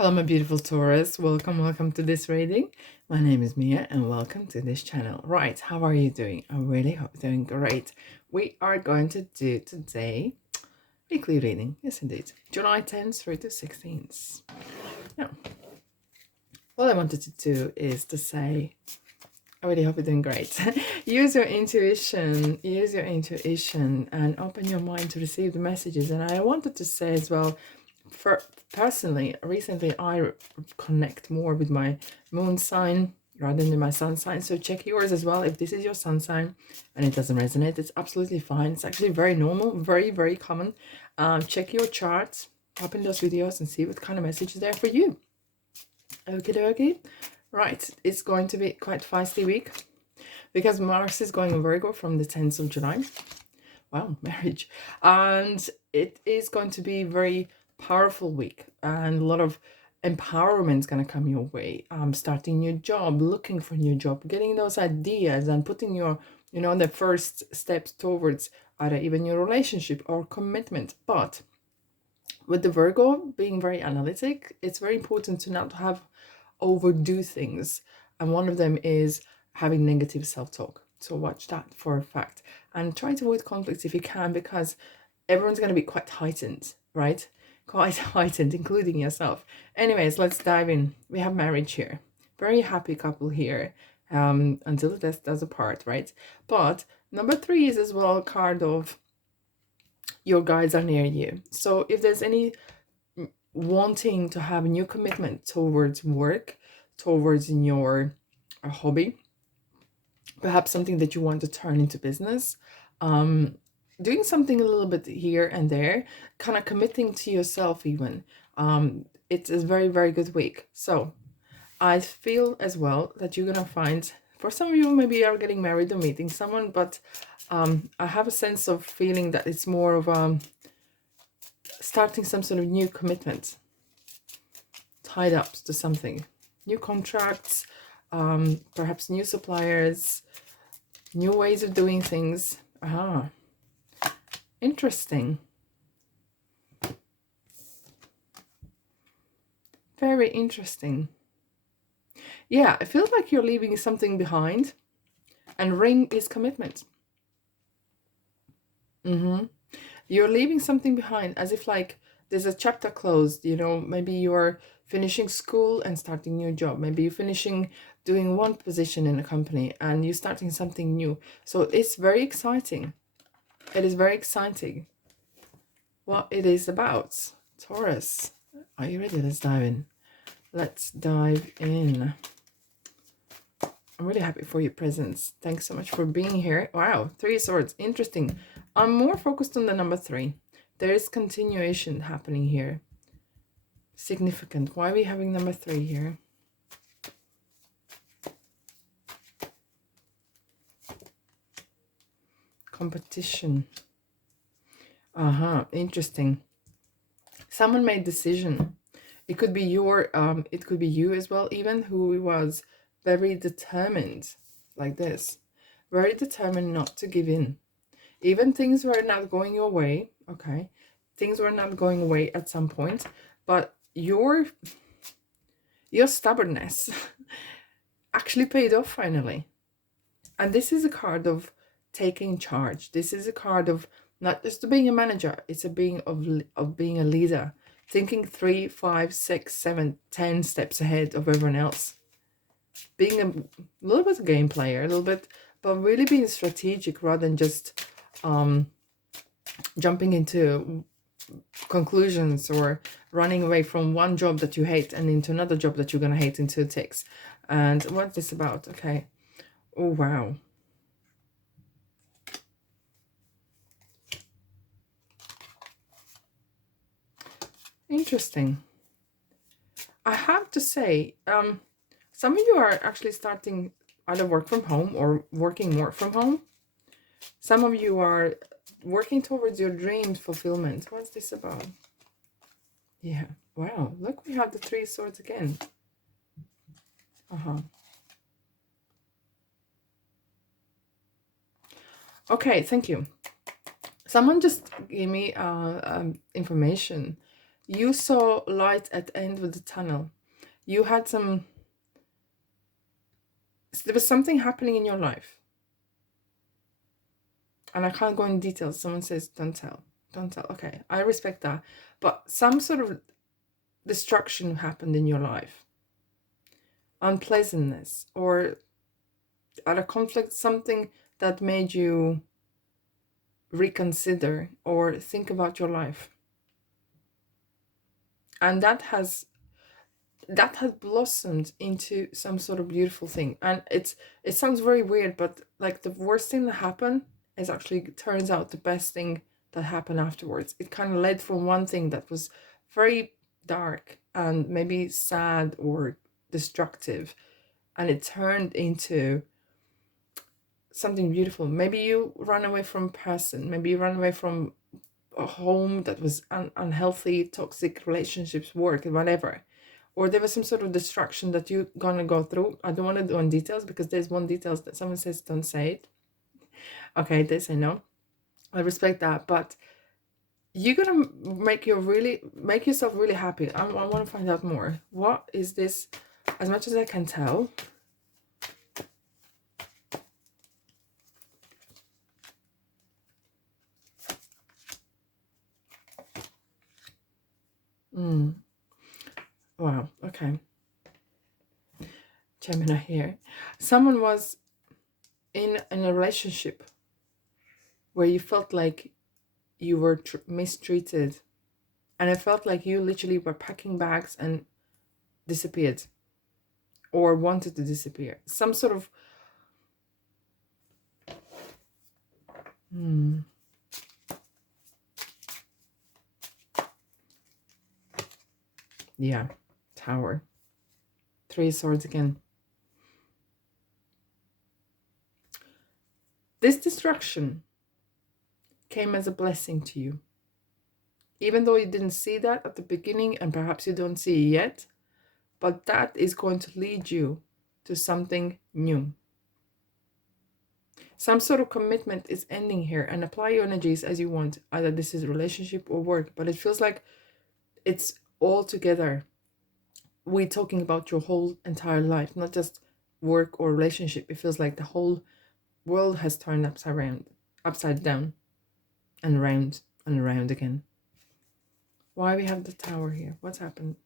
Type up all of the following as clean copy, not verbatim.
Hello, my beautiful Taurus. Welcome to this reading. My name is Mia, and welcome to this channel. Right, how are you doing? I really hope you're doing great. We are going to do today weekly reading. Yes, indeed. July 10th through to 16th. Now, what I wanted to do is to say, I really hope you're doing great. Use your intuition, and open your mind to receive the messages. And I wanted to say as well, for personally, recently I connect more with my moon sign rather than my sun sign. So check yours as well. If this is your sun sign and it doesn't resonate, it's absolutely fine. It's actually very normal, very, very common. Check your charts, open those videos and see what kind of message is there for you. Okie dokie. Right, it's going to be quite feisty week because Mars is going in Virgo from the 10th of July. Wow, marriage. And it is going to be very powerful week, and a lot of empowerment is going to come your way. Starting new job, looking for new job, getting those ideas and putting your, the first steps towards either even your relationship or commitment. But with the Virgo being very analytic, it's very important to not have overdo things. And one of them is having negative self-talk. So watch that for a fact. And try to avoid conflicts if you can, because everyone's going to be quite heightened, right? Quite heightened, including yourself. Anyways, let's dive in. We have marriage here. Very happy couple here. Until the death does apart, right? But number 3 is as well a card of your guides are near you. So if there's any wanting to have a new commitment towards work, towards your hobby, perhaps something that you want to turn into business, doing something a little bit here and there, kind of committing to yourself even. It's a very, very good week. So I feel as well that you're going to find, for some of you, maybe you are getting married or meeting someone, but I have a sense of feeling that it's more of starting some sort of new commitment, tied up to something, new contracts, perhaps new suppliers, new ways of doing things. Interesting. Very interesting. Yeah, it feels like you're leaving something behind, and ring is commitment. You're leaving something behind, as if like there's a chapter closed, maybe you're finishing school and starting a new job. Maybe you're finishing doing one position in a company and you're starting something new. So it's very exciting. It is very exciting what it is about. Taurus, are you ready? Let's dive in. Let's dive in. I'm really happy for your presence. Thanks so much for being here. Wow, 3 of Swords. Interesting. I'm more focused on the number 3. There is continuation happening here. Significant. Why are we having number 3 here? Competition. Interesting. Someone made decision. It could be it could be you as well, even, who was very determined, like this. Very determined not to give in. Even things were not going your way, okay? Things were not going away at some point, but your stubbornness actually paid off finally. And this is a card of taking charge. This is a card of not just being a manager, it's a being of being a leader, thinking 3, 5, 6, 7, 10 steps ahead of everyone else. Being a little bit a game player, a little bit, but really being strategic rather than just jumping into conclusions or running away from one job that you hate and into another job that you're going to hate in 2 ticks. And what's this about? Okay. Oh, wow. Interesting. I have to say, some of you are actually starting either work from home or working more from home. Some of you are working towards your dreams fulfillment. What's this about? Yeah. Wow. Look, we have the 3 of Swords again. Okay, thank you. Someone just gave me information you saw light at the end of the tunnel. You had some, there was something happening in your life. And I can't go in details. Someone says, don't tell. Don't tell. Okay, I respect that. But some sort of destruction happened in your life. Unpleasantness or at a conflict, something that made you reconsider or think about your life. And that has blossomed into some sort of beautiful thing. And it sounds very weird, but like the worst thing that happened is actually turns out the best thing that happened afterwards. It kind of led from one thing that was very dark and maybe sad or destructive, and it turned into something beautiful. Maybe you run away from a person, maybe you run away from a home that was unhealthy, toxic relationships, work, whatever, or there was some sort of distraction that you're gonna go through. I don't want to go in details because there's one details that someone says don't say it. Okay, they say no. I respect that, but you're gonna make yourself really happy. I want to find out more. What is this? As much as I can tell, wow, okay. Gemini here. Someone was in a relationship where you felt like you were mistreated, and it felt like you literally were packing bags and disappeared or wanted to disappear. Some sort of yeah, Tower. 3 swords again. This destruction came as a blessing to you. Even though you didn't see that at the beginning, and perhaps you don't see it yet, but that is going to lead you to something new. Some sort of commitment is ending here, and apply your energies as you want. Either this is a relationship or work, but it feels like it's all together. We're talking about your whole entire life, not just work or relationship. It feels like the whole world has turned upside down, and around again. Why we have the Tower here? What's happened?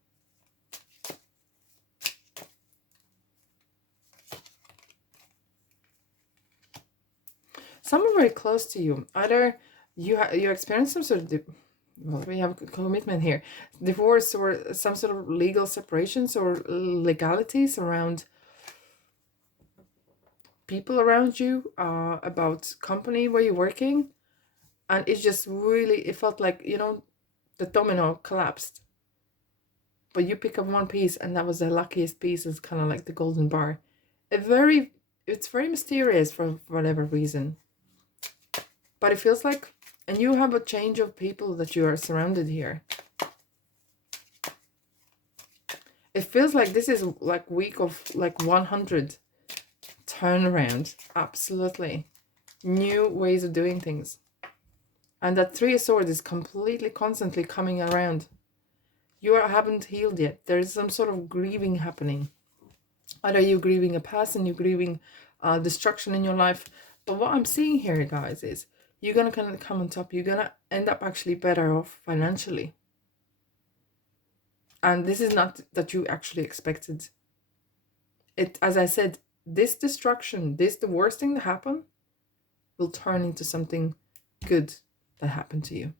Someone very close to you. Either you experience some sort of we have a commitment here, divorce, or some sort of legal separations or legalities around people around you, about company where you're working, and it just really, it felt like, the domino collapsed, but you pick up one piece, and that was the luckiest piece. It's kind of like the golden bar. It's very mysterious for whatever reason, but it feels like, and you have a change of people that you are surrounded here. It feels like this is like week of like 100 turnaround. Absolutely new ways of doing things. And that 3 of Swords is completely constantly coming around. You haven't healed yet. There is some sort of grieving happening. Either you're grieving a past, and you're grieving destruction in your life. But what I'm seeing here, guys, is you're going to kind of come on top. You're going to end up actually better off financially. And this is not that you actually expected. It, as I said, this destruction, the worst thing that happened, will turn into something good that happened to you.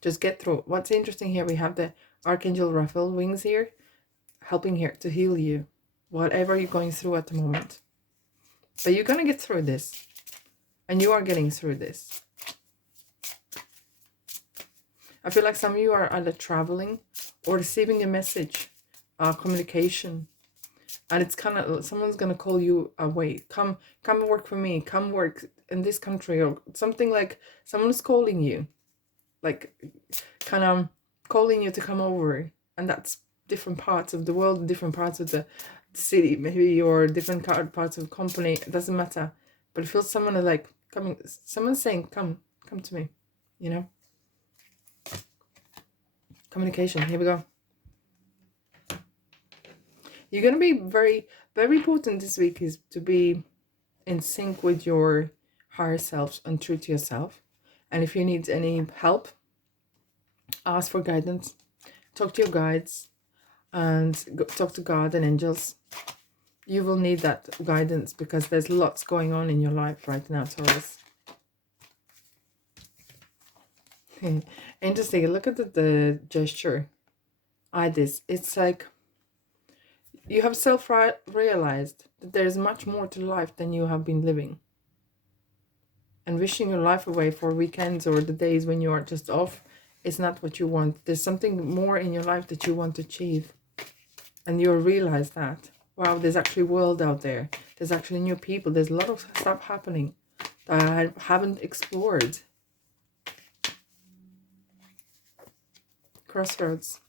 Just get through. What's interesting here, we have the Archangel Raphael wings here, helping here to heal you, whatever you're going through at the moment. But you're going to get through this. And you are getting through this. I feel like some of you are either traveling or receiving a message, communication. And it's kind of, someone's going to call you away. Come work for me. Come work in this country, or something, like someone's calling you. Like kind of calling you to come over. And that's different parts of the world, different parts of the city, maybe, or different parts of the company. It doesn't matter. But it feels someone is like coming, someone's saying, come to me, Communication. Here we go. You're going to be very important this week is to be in sync with your higher self and true to yourself. And if you need any help, ask for guidance, talk to your guides, and talk to God and angels. You will need that guidance because there's lots going on in your life right now, Taurus. Interesting. Look at the gesture. It's like you have self-realized that there is much more to life than you have been living. And wishing your life away for weekends or the days when you are just off is not what you want. There's something more in your life that you want to achieve. And you'll realize that. Wow, there's actually a world out there. There's actually new people. There's a lot of stuff happening that I haven't explored. Crossroads.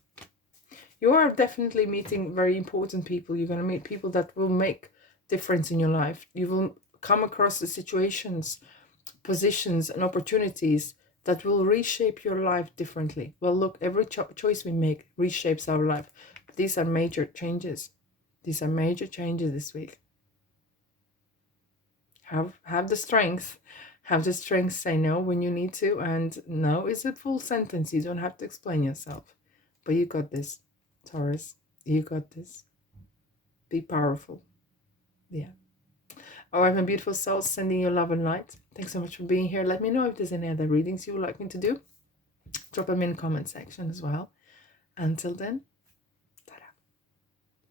You are definitely meeting very important people. You're going to meet people that will make difference in your life. You will come across the situations, positions, and opportunities that will reshape your life differently. Well, look, every choice we make reshapes our life. But these are major changes. These are major changes this week. Have the strength. Have the strength say no when you need to. And no is a full sentence. You don't have to explain yourself. But you got this, Taurus. You got this. Be powerful. Yeah. All right, my beautiful souls, sending you love and light. Thanks so much for being here. Let me know if there's any other readings you would like me to do. Drop them in the comment section as well. Until then,